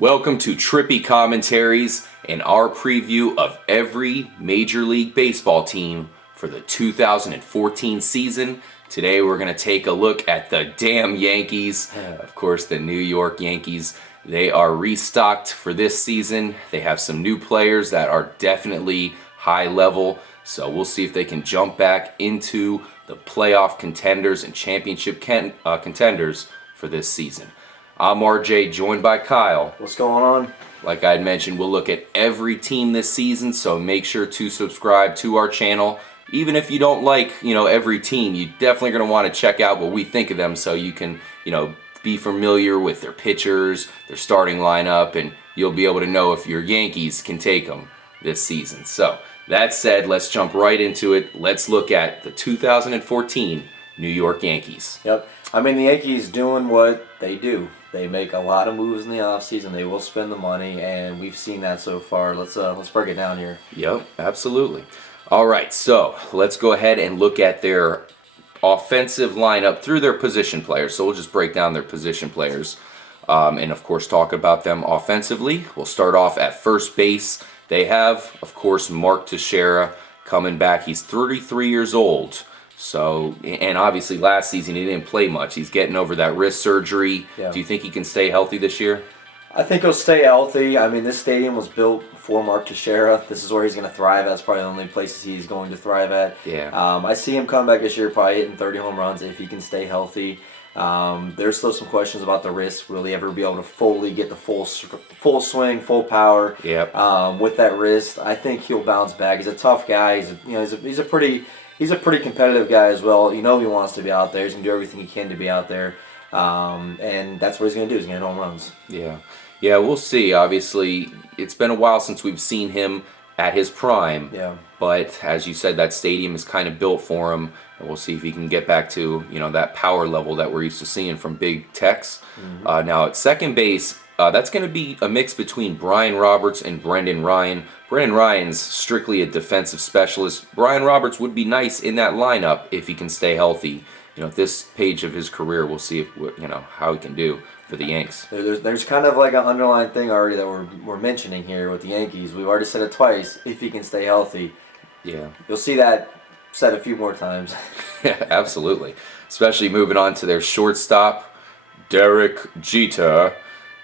Welcome to Trippy Commentaries and our preview of every Major League Baseball team for the 2014 season. Today we're going to take a look at the damn Yankees. Of course, the New York Yankees. They are restocked for this season. They have some new players that are definitely high level. So we'll see if they can jump back into the playoff contenders and championship contenders for this season. I'm RJ, joined by Kyle. What's going on? Like I had mentioned, we'll look at every team this season, so make sure to subscribe to our channel. Even if you don't like, every team, you're definitely going to want to check out what we think of them so you can, be familiar with their pitchers, their starting lineup, and you'll be able to know if your Yankees can take them this season. So, that said, let's jump right into it. Let's look at the 2014 New York Yankees. Yep. The Yankees doing what they do. They make a lot of moves in the offseason. They will spend the money, and we've seen that so far. Let's break it down here. Yep, absolutely. All right, so let's go ahead and look at their offensive lineup through their position players. So we'll just break down their position players and, of course, talk about them offensively. We'll start off at first base. They have, of course, Mark Teixeira coming back. He's 33 years old. So, and obviously last season he didn't play much. He's getting over that wrist surgery. Yeah. Do you think he can stay healthy this year? I think he'll stay healthy. This stadium was built for Mark Teixeira. This is where he's going to thrive at. It's probably the only places he's going to thrive at. Yeah. I see him come back this year probably hitting 30 home runs if he can stay healthy. There's still some questions about the wrist. Will he ever be able to fully get the full swing, full power? Yep. With that wrist, I think he'll bounce back. He's a tough guy. He's a pretty competitive guy as well. He wants to be out there. He's going to do everything he can to be out there. And that's what he's going to do. He's going to hit home runs. Yeah, we'll see. Obviously, it's been a while since we've seen him at his prime. Yeah. But as you said, that stadium is kind of built for him. And we'll see if he can get back to, that power level that we're used to seeing from big Tex. Mm-hmm. Now, at second base, that's going to be a mix between Brian Roberts and Brendan Ryan. Brendan Ryan's strictly a defensive specialist. Brian Roberts would be nice in that lineup if he can stay healthy. At this page of his career, we'll see if how he can do for the Yanks. There's kind of like an underlying thing already that we're mentioning here with the Yankees. We've already said it twice. If he can stay healthy, yeah, you'll see that said a few more times. Yeah, absolutely. Especially moving on to their shortstop, Derek Jeter.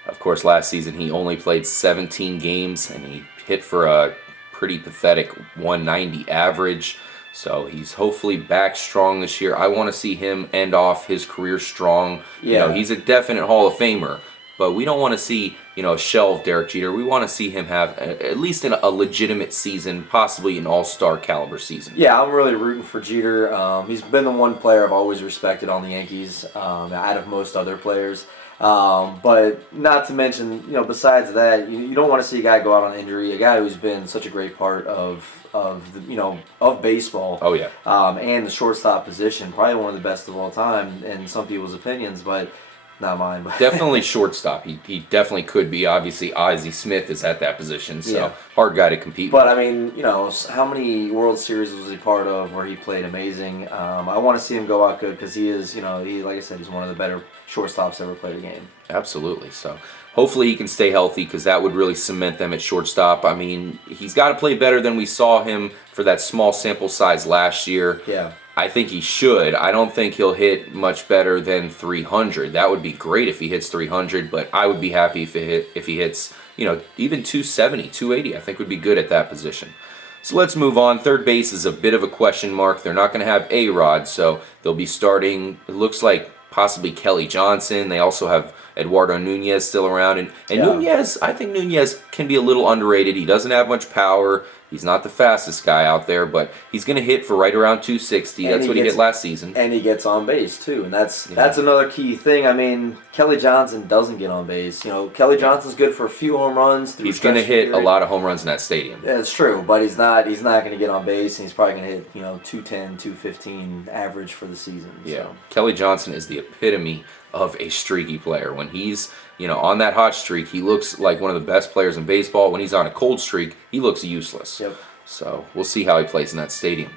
Of course, last season he only played 17 games and he hit for a pretty pathetic 190 average. So he's hopefully back strong this year. I want to see him end off his career strong. Yeah. He's a definite Hall of Famer, but we don't want to see, a shelved Derek Jeter. We want to see him have at least a legitimate season, possibly an all-star caliber season. Yeah, I'm really rooting for Jeter. He's been the one player I've always respected on the Yankees, out of most other players. But not to mention, besides that, you don't want to see a guy go out on injury. A guy who's been such a great part of baseball. Oh yeah. And the shortstop position, probably one of the best of all time in some people's opinions, but not mine. But definitely shortstop. He definitely could be. Obviously, Ozzie Smith is at that position, so yeah. Hard guy to compete but with. How many World Series was he part of where he played amazing? I want to see him go out good because he is, like I said, he's one of the better shortstops ever played a game. Absolutely. So hopefully he can stay healthy because that would really cement them at shortstop. He's got to play better than we saw him for that small sample size last year. Yeah. I think he should. I don't think he'll hit much better than 300. That would be great if he hits 300, but I would be happy if he hits, even 270, 280. I think would be good at that position. So let's move on. Third base is a bit of a question mark. They're not going to have A-Rod, so they'll be starting, it looks like, possibly Kelly Johnson. They also have Eduardo Nunez still around. And yeah. Nunez, I think Nunez can be a little underrated. He doesn't have much power. He's not the fastest guy out there, but he's going to hit for right around 260. And that's what he hit last season. And he gets on base, too. And that's another key thing. Kelly Johnson doesn't get on base. Kelly Johnson's good for a few home runs. He's going to hit a lot of home runs in that stadium. Yeah, it's true, but he's not going to get on base, and he's probably going to hit, 210, 215 average for the season. Yeah. So. Kelly Johnson is the epitome of a streaky player. When he's, on that hot streak, he looks like one of the best players in baseball. When he's on a cold streak, he looks useless. Yep. So we'll see how he plays in that stadium.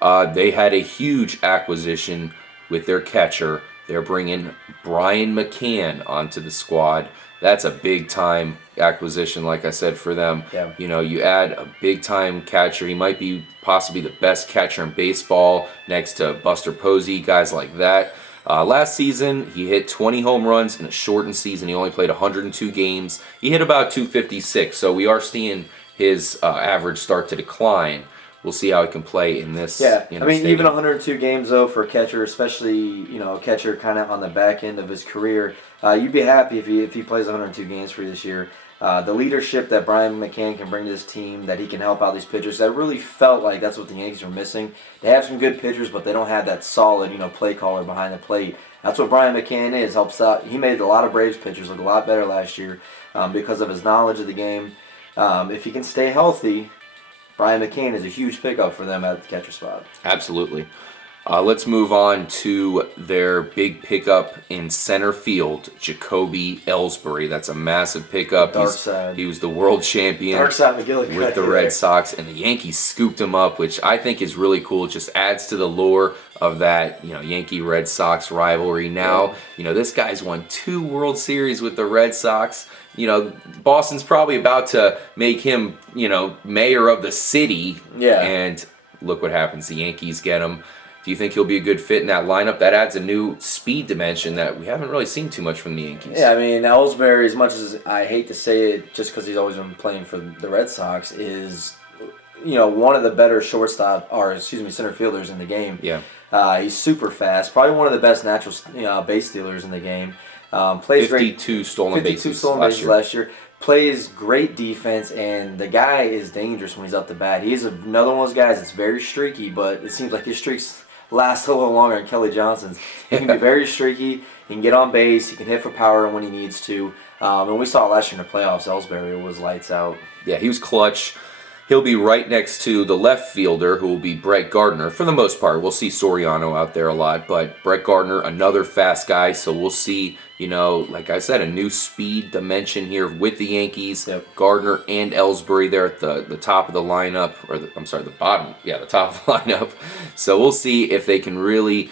They had a huge acquisition with their catcher. They're bringing Brian McCann onto the squad. that's a big time acquisition, like I said, for them. Yeah. You know, you add a big time catcher. He might be possibly the best catcher in baseball next to Buster Posey, guys like that. Last season, he hit 20 home runs in a shortened season. He only played 102 games. He hit about 256, so we are seeing his average start to decline. We'll see how he can play in this. Yeah, I mean, stadium. even 102 games though for a catcher, especially a catcher kind of on the back end of his career, you'd be happy if he plays 102 games for you this year. The leadership that Brian McCann can bring to this team, that he can help out these pitchers, I really felt like that's what the Yankees are missing. They have some good pitchers, but they don't have that solid, play caller behind the plate. That's what Brian McCann is. Helps out. He made a lot of Braves pitchers look a lot better last year because of his knowledge of the game. If he can stay healthy, Brian McCann is a huge pickup for them at the catcher spot. Absolutely. Let's move on to their big pickup in center field, Jacoby Ellsbury. That's a massive pickup. Dark side. He was the world champion Dark side McGillicuddy with the Red Sox, and the Yankees scooped him up, which I think is really cool. It just adds to the lore of that, Yankee-Red Sox rivalry. Now, this guy's won 2 World Series with the Red Sox. Boston's probably about to make him, mayor of the city. Yeah. And look what happens. The Yankees get him. Do you think he'll be a good fit in that lineup? That adds a new speed dimension that we haven't really seen too much from the Yankees. Yeah, I mean, Ellsbury, as much as I hate to say it, just because he's always been playing for the Red Sox, is one of the better center fielders in the game. Yeah. He's super fast. Probably one of the best natural base stealers in the game. Plays 52 stolen bases last year. Plays great defense, and the guy is dangerous when he's up the bat. He's another one of those guys that's very streaky, but it seems like his streaks last a little longer than Kelly Johnson's. He can be very streaky. He can get on base. He can hit for power when he needs to. And we saw last year in the playoffs, Ellsbury was lights out. Yeah, he was clutch. He'll be right next to the left fielder, who will be Brett Gardner. For the most part, we'll see Soriano out there a lot, but Brett Gardner, another fast guy, so we'll see, like I said, a new speed dimension here with the Yankees. Yep. Gardner and Ellsbury there at the top of the lineup, the bottom, the top of the lineup. So we'll see if they can really,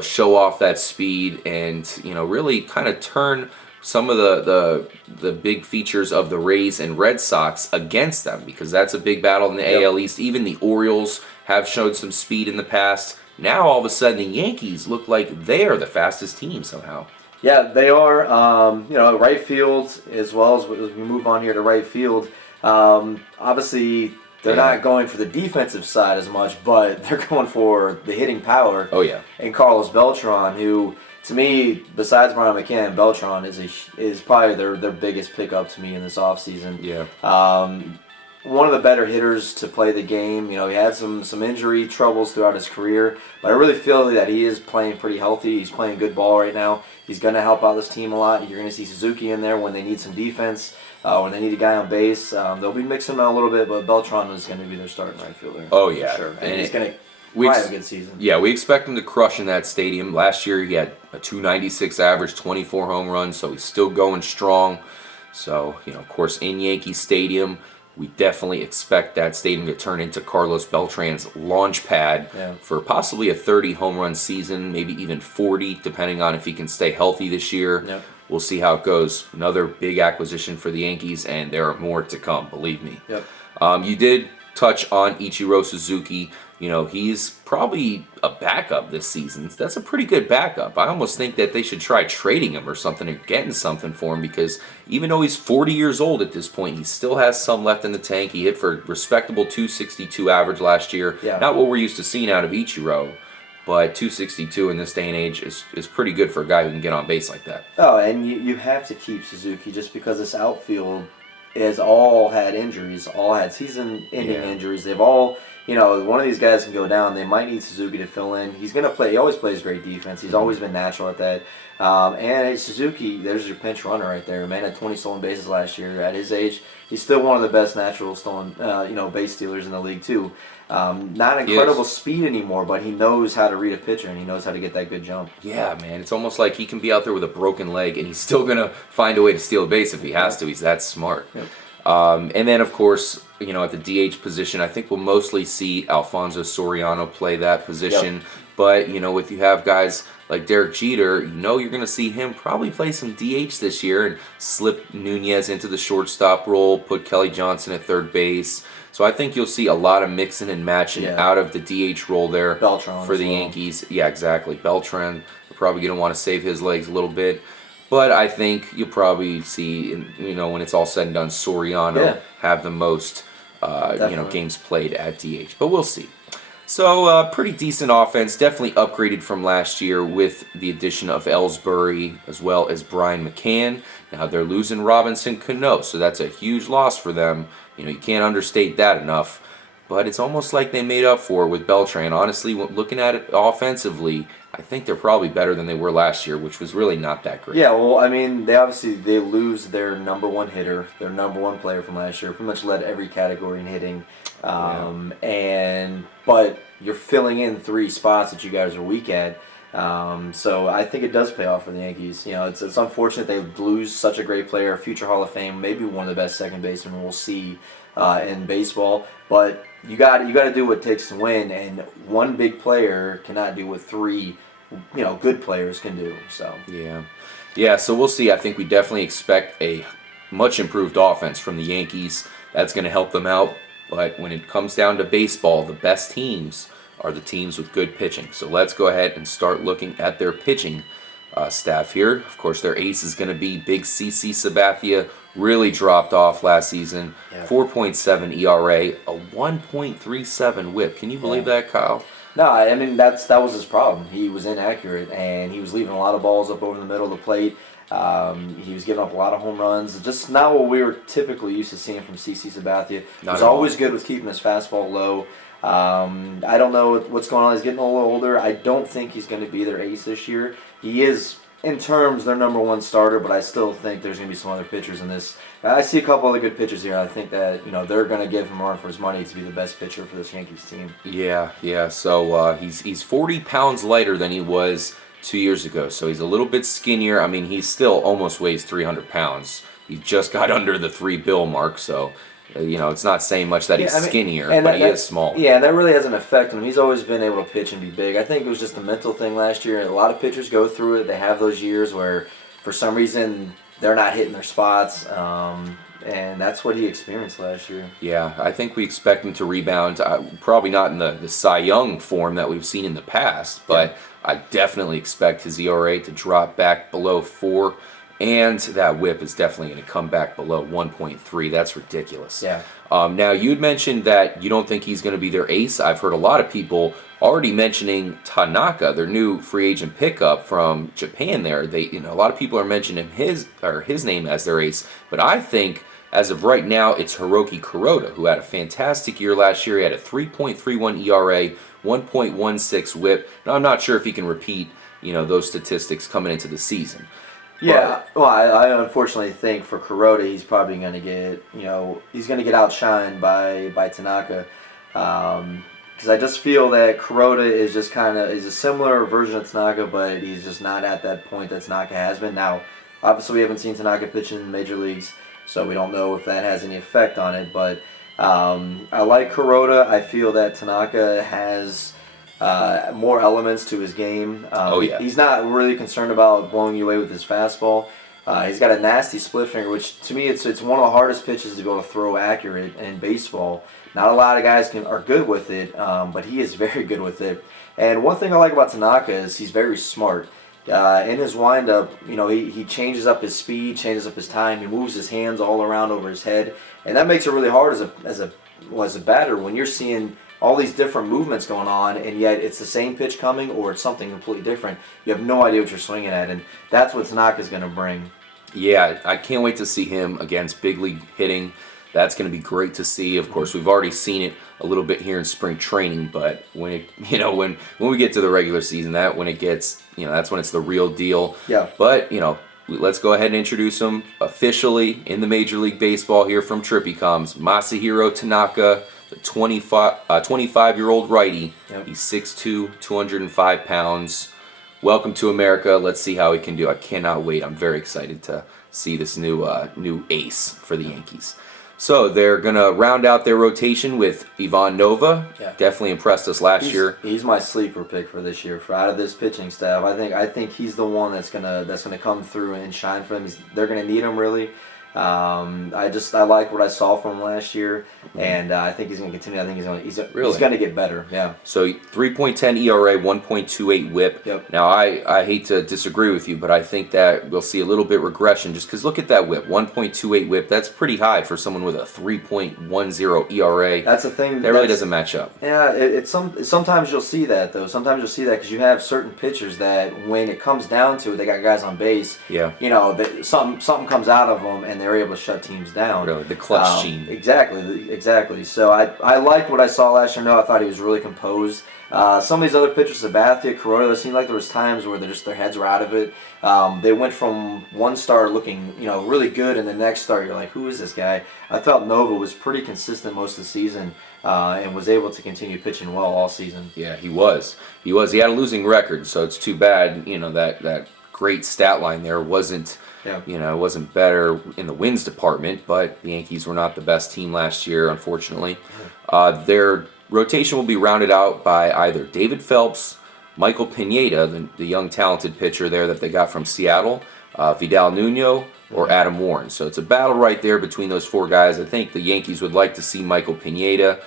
show off that speed and, really kind of turn some of the big features of the Rays and Red Sox against them, because that's a big battle in the AL East. Even the Orioles have showed some speed in the past. Now all of a sudden the Yankees look like they are the fastest team somehow. Yeah, they are. Right field as well as we move on here to right field. Obviously, they're not going for the defensive side as much, but they're going for the hitting power. Oh yeah. And Carlos Beltran, who, to me, besides Brian McCann, Beltran is probably their biggest pickup to me in this offseason. Yeah. One of the better hitters to play the game. He had some injury troubles throughout his career, but I really feel that he is playing pretty healthy. He's playing good ball right now. He's going to help out this team a lot. You're going to see Suzuki in there when they need some defense, when they need a guy on base. They'll be mixing him out a little bit, but Beltran is going to be their starting right fielder. Oh, yeah. For sure. And he's going to probably have a good season. Yeah, we expect him to crush in that stadium. Last year he had a 296 average, 24 home runs, so he's still going strong. So, of course, in Yankee Stadium, we definitely expect that stadium to turn into Carlos Beltran's launch pad for possibly a 30 home run season, maybe even 40, depending on if he can stay healthy this year. Yep. We'll see how it goes. Another big acquisition for the Yankees, and there are more to come, believe me. Yep. You did touch on Ichiro Suzuki. He's probably a backup this season. That's a pretty good backup. I almost think that they should try trading him or something, or getting something for him, because even though he's 40 years old at this point, he still has some left in the tank. He hit for respectable 262 average last year. Yeah. Not what we're used to seeing out of Ichiro, but 262 in this day and age is pretty good for a guy who can get on base like that. Oh, and you have to keep Suzuki just because this outfield has all had injuries, all had season-ending injuries. They've all... one of these guys can go down. They might need Suzuki to fill in. He's going to play. He always plays great defense. He's always been natural at that. And Suzuki, there's your pinch runner right there. Man had 20 stolen bases last year. At his age, he's still one of the best natural stolen, base stealers in the league too. Not incredible speed anymore, but he knows how to read a pitcher and he knows how to get that good jump. Yeah, man. It's almost like he can be out there with a broken leg and he's still going to find a way to steal a base if he has to. He's that smart. Yep. And then, of course, at the DH position, I think we'll mostly see Alfonso Soriano play that position. But, if you have guys like Derek Jeter, you're going to see him probably play some DH this year and slip Nunez into the shortstop role, put Kelly Johnson at third base. So I think you'll see a lot of mixing and matching out of the DH role there Beltran for the Yankees. Yeah, exactly. Beltran, they're probably going to want to save his legs a little bit. But I think you'll probably see, when it's all said and done, Soriano have the most, games played at DH. But we'll see. So, pretty decent offense. Definitely upgraded from last year with the addition of Ellsbury as well as Brian McCann. Now they're losing Robinson Cano, so that's a huge loss for them. You can't understate that enough. But it's almost like they made up for it with Beltran. Honestly, looking at it offensively, I think they're probably better than they were last year, which was really not that great. Yeah, well, I mean, they lose their number one hitter, their number one player from last year, pretty much led every category in hitting. But you're filling in 3 spots that you guys are weak at. So I think it does pay off for the Yankees. It's unfortunate they lose such a great player, future Hall of Fame, maybe one of the best second basemen we'll see in baseball. But you got to do what it takes to win, and one big player cannot do what 3 good players can do. So yeah. So we'll see. I think we definitely expect a much improved offense from the Yankees. That's going to help them out. But when it comes down to baseball, the best teams are the teams with good pitching. So let's go ahead and start looking at their pitching staff here. Of course, their ace is going to be Big CC Sabathia. Really dropped off last season. 4.7 ERA, a 1.37 WHIP. Can you believe that, Kyle? No, I mean that was his problem. He was inaccurate, and he was leaving a lot of balls up over the middle of the plate. He was giving up a lot of home runs. Just not what we were typically used to seeing from CC Sabathia. He was always good with keeping his fastball low. I don't know what's going on. He's getting a little older. I don't think he's going to be their ace this year. He is, in terms, their number one starter, but I still think there's going to be some other pitchers in this. I see a couple other good pitchers here. I think that they're going to give him a run for his money to be the best pitcher for this Yankees team. Yeah. So he's 40 pounds lighter than he was 2 years ago. So he's a little bit skinnier. I mean, he still almost weighs 300 pounds. He just got under the 3 bill mark. So it's not saying much that he's skinnier, but he is small. Yeah, and that really hasn't affected him. He's always been able to pitch and be big. I think it was just a mental thing last year. A lot of pitchers go through it. They have those years where, for some reason, they're not hitting their spots, and that's what he experienced last year. Yeah, I think we expect him to rebound. Probably not in the Cy Young form that we've seen in the past, but I definitely expect his ERA to drop back below 4. And that whip is definitely going to come back below 1.3. That's ridiculous. Yeah. Now, you had mentioned that you don't think he's going to be their ace. I've heard a lot of people already mentioning Tanaka, their new free agent pickup from Japan there. A lot of people are mentioning his name as their ace. But I think, as of right now, it's Hiroki Kuroda, who had a fantastic year last year. He had a 3.31 ERA, 1.16 whip. Now, I'm not sure if he can repeat, those statistics coming into the season. Yeah, well, I unfortunately think for Kuroda, he's probably going to get, he's going to get outshined by Tanaka, because I just feel that Kuroda is just is a similar version of Tanaka, but he's just not at that point that Tanaka has been. Now, obviously, we haven't seen Tanaka pitch in major leagues, so we don't know if that has any effect on it. But I like Kuroda. I feel that Tanaka has more elements to his game. He's not really concerned about blowing you away with his fastball. He's got a nasty split finger, which to me it's one of the hardest pitches to be able to throw accurate in baseball. Not a lot of guys are good with it, but he is very good with it. And one thing I like about Tanaka is he's very smart. In his windup, he changes up his speed, changes up his time. He moves his hands all around over his head, and that makes it really hard as a batter when you're seeing all these different movements going on, and yet it's the same pitch coming or it's something completely different. You have no idea what you're swinging at, and that's what Tanaka's going to bring. Yeah, I can't wait to see him against big league hitting. That's going to be great to see. Of course, we've already seen it a little bit here in spring training, but when we get to the regular season, that's when it's the real deal. Yeah. But let's go ahead and introduce him officially in the Major League Baseball here from Trippy comes Masahiro Tanaka. The 25-year-old righty. Yep. He's 6'2", 205 pounds. Welcome to America. Let's see how he can do. I cannot wait. I'm very excited to see this new ace for the Yankees. So they're gonna round out their rotation with Ivan Nova. Yeah. Definitely impressed us last year. He's my sleeper pick for this year. For out of this pitching staff, I think he's the one that's gonna come through and shine for them. They're gonna need him really. I like what I saw from him last year, and I think he's gonna continue. I think he's gonna get better. Yeah. So 3.10 ERA, 1.28 WHIP. Yep. Now I hate to disagree with you, but I think that we'll see a little bit regression just because look at that WHIP, 1.28 WHIP. That's pretty high for someone with a 3.10 ERA. That's the thing. That really doesn't match up. Yeah, sometimes you'll see that though. Sometimes you'll see that because you have certain pitchers that when it comes down to it, they got guys on base. Yeah. You know, something comes out of them and they're able to shut teams down. Really, the clutch gene. Exactly. So I liked what I saw last year. No, I thought he was really composed. Some of these other pitchers, Sabathia, Corona, it seemed like there was times where their heads were out of it. They went from one start looking really good, and the next start you're like, who is this guy? I felt Nova was pretty consistent most of the season and was able to continue pitching well all season. Yeah, he was. He had a losing record, so it's too bad. That great stat line there wasn't. Yeah. It wasn't better in the wins department, but the Yankees were not the best team last year, unfortunately. Their rotation will be rounded out by either David Phelps, Michael Pineda, the young talented pitcher there that they got from Seattle, Vidal Nuno, or Adam Warren. So it's a battle right there between those four guys. I think the Yankees would like to see Michael Pineda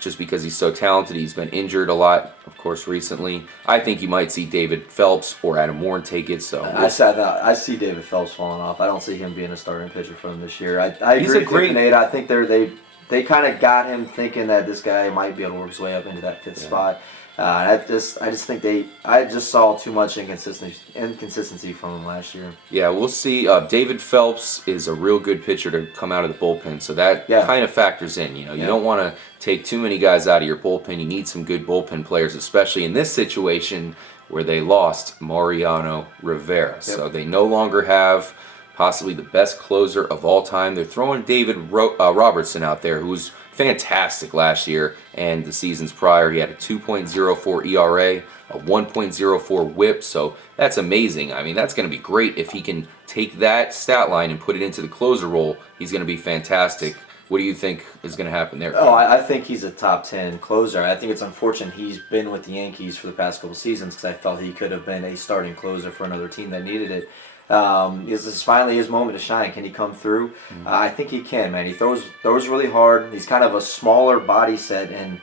just because he's so talented. He's been injured a lot, of course, recently. I think you might see David Phelps or Adam Warren take it. So I see David Phelps falling off. I don't see him being a starting pitcher for them this year. I agree with Pineda. I think they kind of got him thinking that this guy might be able to work his way up into that fifth spot. I just think I just saw too much inconsistency from him last year. Yeah, we'll see. David Phelps is a real good pitcher to come out of the bullpen, so that kind of factors in. You don't want to take too many guys out of your bullpen. You need some good bullpen players, especially in this situation where they lost Mariano Rivera. Yep. So they no longer have possibly the best closer of all time. They're throwing David Robertson out there, who was fantastic last year and the seasons prior. He had a 2.04 ERA, a 1.04 WHIP, so that's amazing. I mean, that's going to be great if he can take that stat line and put it into the closer role. He's going to be fantastic. What do you think is going to happen there? Oh, I think he's a top 10 closer. I think it's unfortunate he's been with the Yankees for the past couple seasons because I felt he could have been a starting closer for another team that needed it. This is finally his moment to shine. Can he come through? I think he can, man. He throws really hard. He's kind of a smaller body set, and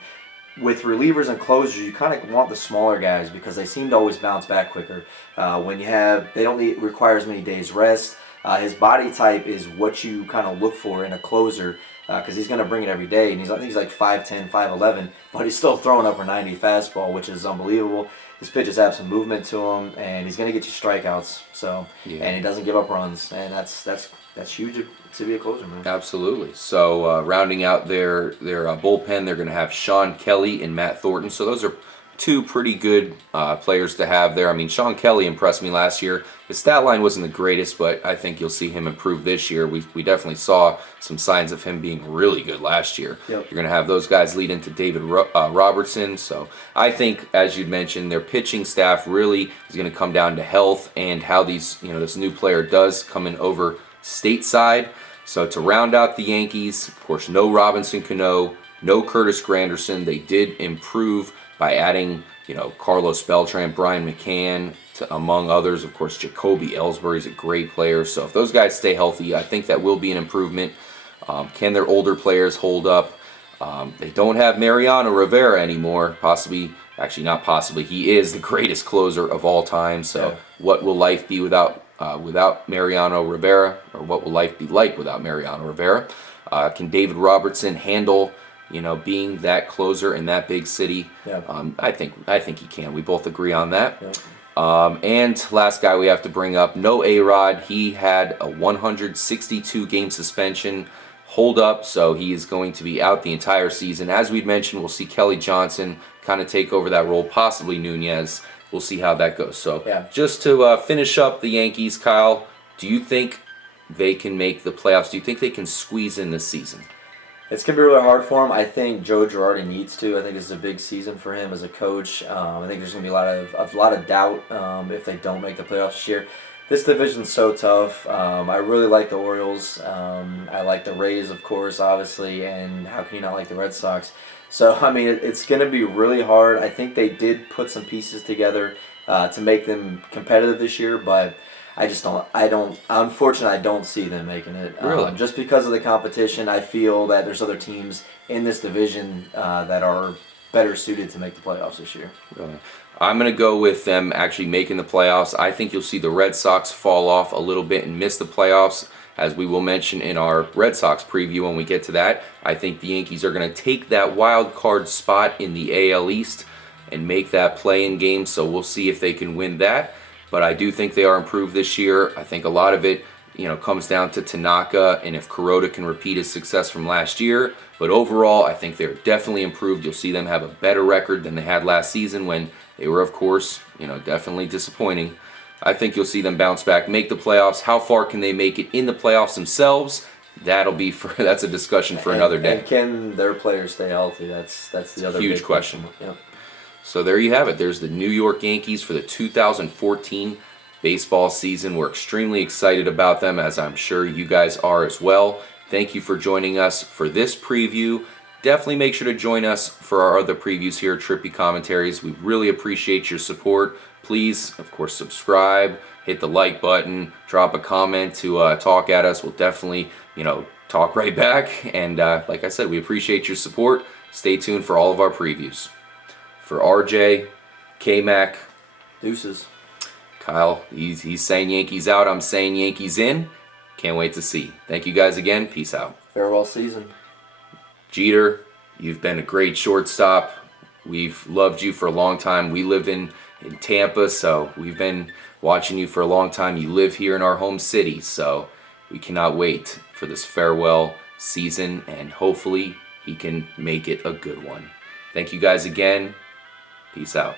with relievers and closers, you kind of want the smaller guys because they seem to always bounce back quicker. They don't require as many days rest. His body type is what you kind of look for in a closer because he's going to bring it every day, and I think he's like 5'10", 5'11", but he's still throwing upper 90 fastball, which is unbelievable. His pitches have some movement to him, and he's going to get you strikeouts. So, and he doesn't give up runs, and that's huge to be a closer, man. Absolutely. So, rounding out their bullpen, they're going to have Sean Kelly and Matt Thornton. So those are two pretty good players to have there. I mean, Sean Kelly impressed me last year. His stat line wasn't the greatest, but I think you'll see him improve this year. We definitely saw some signs of him being really good last year. Yep. You're going to have those guys lead into David Robertson. So I think, as you'd mentioned, their pitching staff really is going to come down to health and how this new player does come in over stateside. So to round out the Yankees, of course, no Robinson Cano, no Curtis Granderson. They did improve by adding, Carlos Beltran, Brian McCann, among others. Of course, Jacoby Ellsbury is a great player. So if those guys stay healthy, I think that will be an improvement. Can their older players hold up? They don't have Mariano Rivera anymore. Not possibly. He is the greatest closer of all time. So what will life be without Mariano Rivera? Or what will life be like without Mariano Rivera? Can David Robertson handle being that closer in that big city? Yeah. I think he can. We both agree on that. Yeah. And last guy we have to bring up, no A-Rod. He had a 162 game suspension hold up, so he is going to be out the entire season. As we'd mentioned, we'll see Kelly Johnson kind of take over that role, possibly Nunez. We'll see how that goes. So just to finish up the Yankees, Kyle, do you think they can make the playoffs? Do you think they can squeeze in this season? It's going to be really hard for him. I think Joe Girardi needs to. I think this is a big season for him as a coach. I think there's going to be a lot of doubt if they don't make the playoffs this year. This division's so tough. I really like the Orioles. I like the Rays, of course, obviously, and how can you not like the Red Sox? So, I mean, it's going to be really hard. I think they did put some pieces together to make them competitive this year, but I just don't. Unfortunately, I don't see them making it. Really? Just because of the competition, I feel that there's other teams in this division that are better suited to make the playoffs this year. Really? I'm going to go with them actually making the playoffs. I think you'll see the Red Sox fall off a little bit and miss the playoffs, as we will mention in our Red Sox preview when we get to that. I think the Yankees are going to take that wild card spot in the AL East and make that play-in game, so we'll see if they can win that. But I do think they are improved this year. I think a lot of it, comes down to Tanaka and if Kuroda can repeat his success from last year. But overall, I think they're definitely improved. You'll see them have a better record than they had last season when they were, of course, definitely disappointing. I think you'll see them bounce back, make the playoffs. How far can they make it in the playoffs themselves? That's a discussion for another day. And can their players stay healthy? That's the other huge big question. Yep. So there you have it. There's the New York Yankees for the 2014 baseball season. We're extremely excited about them, as I'm sure you guys are as well. Thank you for joining us for this preview. Definitely make sure to join us for our other previews here at Trippy Commentaries. We really appreciate your support. Please, of course, subscribe, hit the like button, drop a comment to talk at us. We'll definitely, talk right back. And like I said, we appreciate your support. Stay tuned for all of our previews. For RJ, K-Mac, Deuces. Kyle, he's saying Yankees out. I'm saying Yankees in. Can't wait to see. Thank you guys again. Peace out. Farewell season. Jeter, you've been a great shortstop. We've loved you for a long time. We live in Tampa, so we've been watching you for a long time. You live here in our home city, so we cannot wait for this farewell season, and hopefully he can make it a good one. Thank you guys again. Peace out.